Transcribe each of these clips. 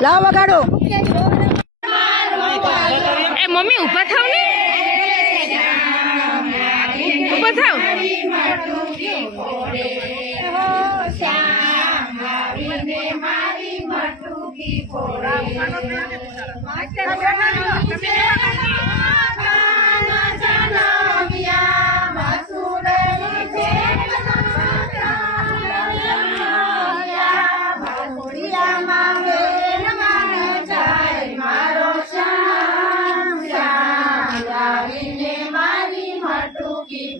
લાવ વગાડો એ મમ્મી ઊભા થાવ ને ઊભા થાવ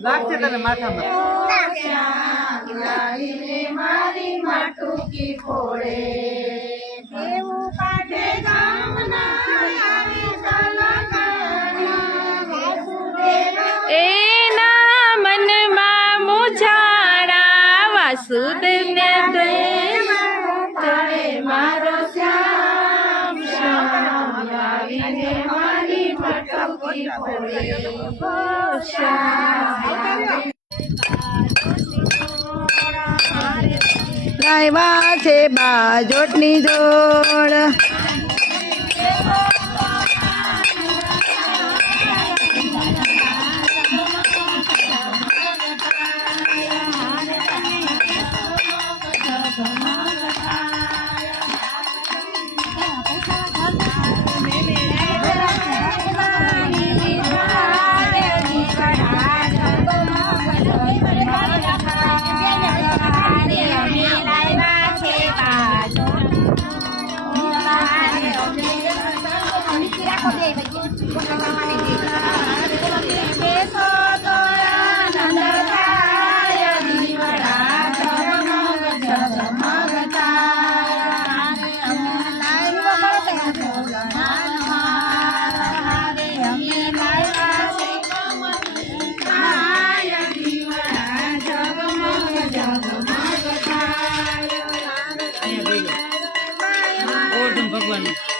લાગશે તને માથામાં મારી માટુકી ફોડે દેવું કાઢે એના મનમાં મુજાડા વાસુદેવને મારો શ્યામ શ્યામ આવીને મારી માટુકી ફોડે લાવ્યા છે બાજોટની જોડ ભગવાન